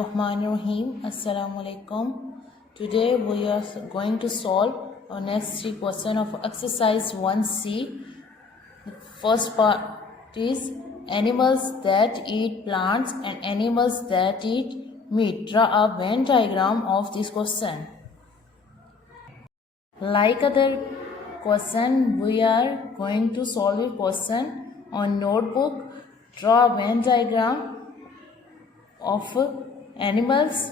Rahim. Assalamu alaikum. Today we are going to solve our next three questions of exercise 1C. The first part is animals that eat plants and animals that eat meat. Draw a Venn diagram of this question. Like other question, we are going to solve a question on notebook. Draw a Venn diagram of animals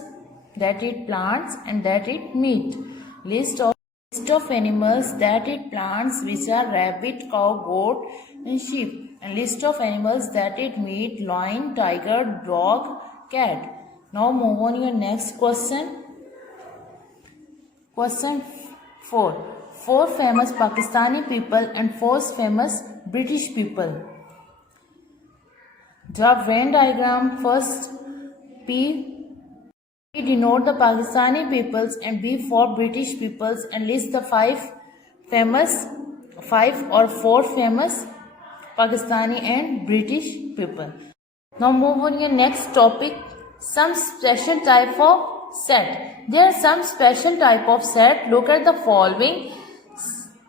that eat plants and that eat meat. List of animals that eat plants, which are rabbit, cow, goat and sheep. And list of animals that eat meat: lion, tiger, dog, cat. Now move on your next question. Question 4. 4 famous Pakistani people and 4 famous British people. Draw Venn diagram. First, P denote the Pakistani peoples and B for British peoples, and list the 5 or 4 famous Pakistani and British people. Now move on your next topic. Some special type of set. There are some special type of set. Look at the following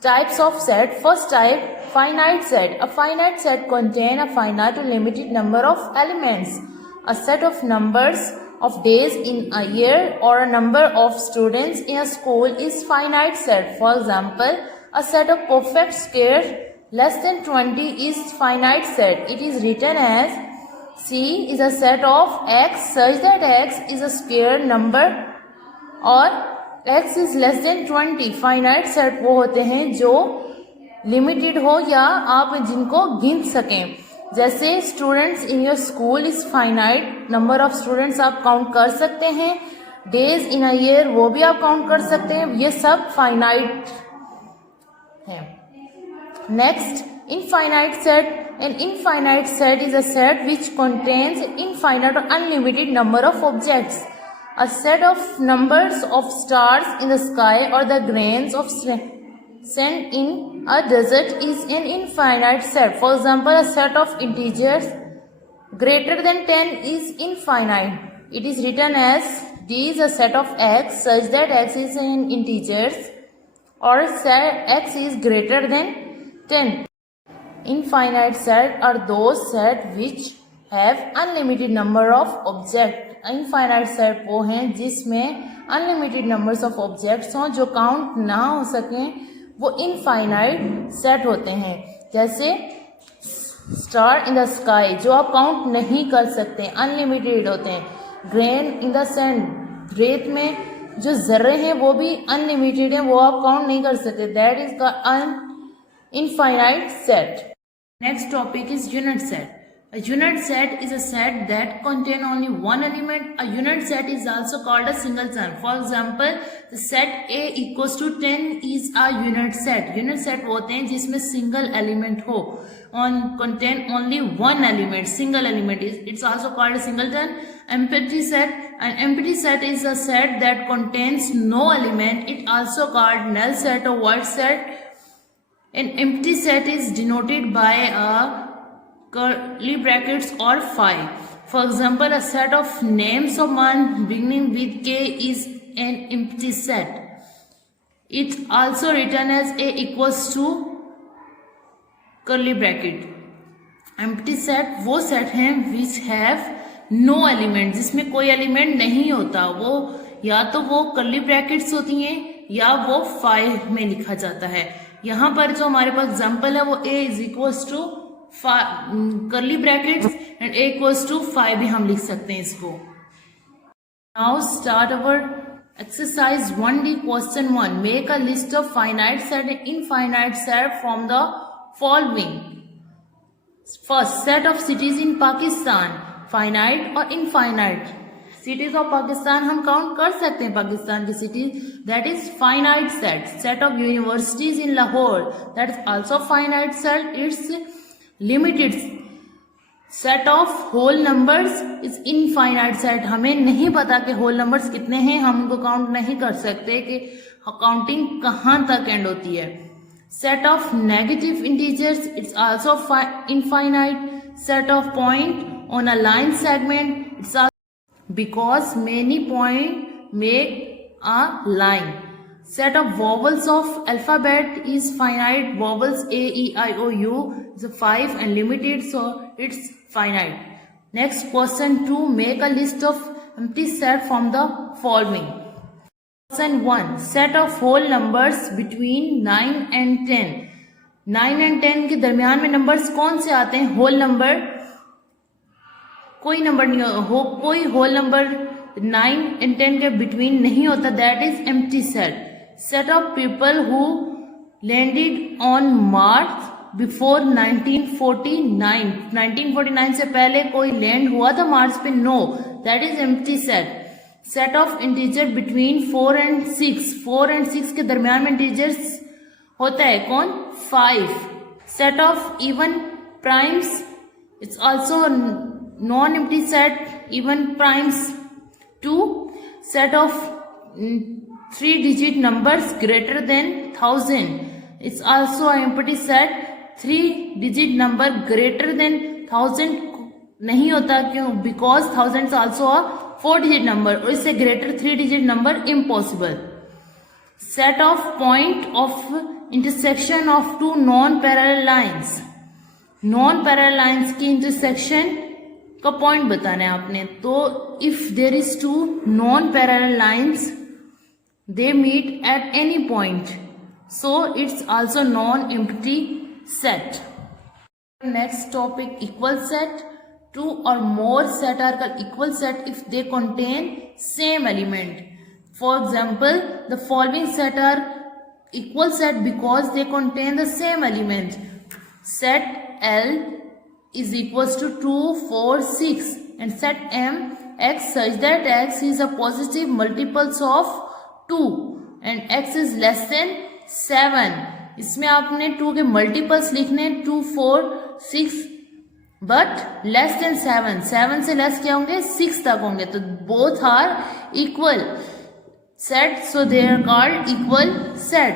types of set. First type, finite set. A finite set contains a finite or limited number of elements. A set of numbers of days in a year or a number of students in a school is finite set. For example, a set of perfect squares less than 20 is finite set. It is written as C is a set of x such that x is a square number or x is less than 20. finite set वो होते हैं जो limited हो या आप जिनको गिन सकें. जैसे students in your school is finite, number of students आप काउंट कर सकते हैं. डेज इन अ ईयर वो भी आप काउंट कर सकते हैं. ये सब फाइनाइट है. Next, infinite set. An infinite set is a set which contains infinite or unlimited number of objects. A set of numbers of stars in the sky or the grains of sand in a desert is an infinite set. For example, a set of integers greater than 10 is infinite. It is written as D is a set of x such that x is an integers or set x is greater than 10. Infinite set are those set which have unlimited number of objects. Infinite set वो हैं जिसमें unlimited numbers of objects हों जो count ना हो सकें, वो infinite set होते हैं. जैसे स्टार इन द स्काई जो आप काउंट नहीं कर सकते, अनलिमिटेड होते हैं. ग्रेन इन द सैंड, रेत में जो जर्रे हैं वो भी अनलिमिटेड हैं, वो आप काउंट नहीं कर सकते. That is the infinite set. Next topic is unit set. A unit set is a set that contain only one element. A unit set is also called a singleton. For example, the set A equals to 10 is a unit set. Unit set होते हैं जिसमें single element हो, contain only one element, single element is. It's also called a singleton. Empty set. An empty set is a set that contains no element. It also called null set or void set. An empty set is denoted by a curly brackets or phi. For example, a set of names of man beginning with K is an empty set. It's also written as A equals to curly bracket. Empty set वो set हैं which have no element, जिसमें कोई element नहीं होता. वो या तो वो curly brackets होती हैं या वो phi में लिखा जाता है. यहाँ पर जो हमारे पास एग्जाम्पल है वो A is equals to curly brackets and A equals to phi भी हम लिख सकते हैं इसको. Now start our exercise 1D question 1. Make a list of finite set and infinite set from the following. First, set of cities in Pakistan. Finite और infinite. Cities of Pakistan हम count कर सकते हैं पाकिस्तान की cities. That is finite set. Set of universities in Lahore. That is also finite set. It's limited. Set of whole numbers is infinite set. हमें नहीं पता कि whole numbers कितने हैं, हम उनको काउंट नहीं कर सकते कि काउंटिंग कहाँ तक एंड होती है. Set of negative integers, it's also infinite. Set of point on a line segment, it's also because many point make a line. Set of vowels of alphabet is finite. Vowels A, E, I, O, U is 5 and limited, so it's finite. Next, question 2. Make a list of empty set from the following. Question 1. Set of whole numbers between 9 and 10. 9 and 10 के दरमियान में numbers कौन से आते हैं? Whole number कोई number नहीं हो, कोई होल नंबर 9 and 10 के बिटवीन नहीं होता. That is empty set. Set of people who landed on Mars before 1949. 1949 से पहले कोई लैंड हुआ था मार्स पे? No. That is empty set. Set of integer between 4 and 6. 4 and 6 के दरमियान में इंटीजर्स होता है कौन? 5. Set of even primes, it's also non empty set. Even primes 2. Set of 3-digit numbers greater than 1000. It's also an empty set. 3-digit number greater than 1000 नहीं होता. क्यों? Because 1000 is also a 4-digit number और इससे greater 3-digit number impossible. Set of point of intersection of two non-parallel lines. Non-parallel lines की intersection का point बताना है आपने. तो if there is two non-parallel lines, they meet at any point, so it's also non-empty set. Next topic, equal set. Two or more set are called equal set if they contain same element. For example, the following set are equal set because they contain the same element. Set L is equals to 2, 4, 6 and set M X such that X is a positive multiples of 2 and x is less than 7. इसमें आपने 2 के multiples लिखने 2, 4, 6 but less than 7. 7 से less क्या होंगे? 6 तक होंगे. तो both are equal set, so they are called equal set.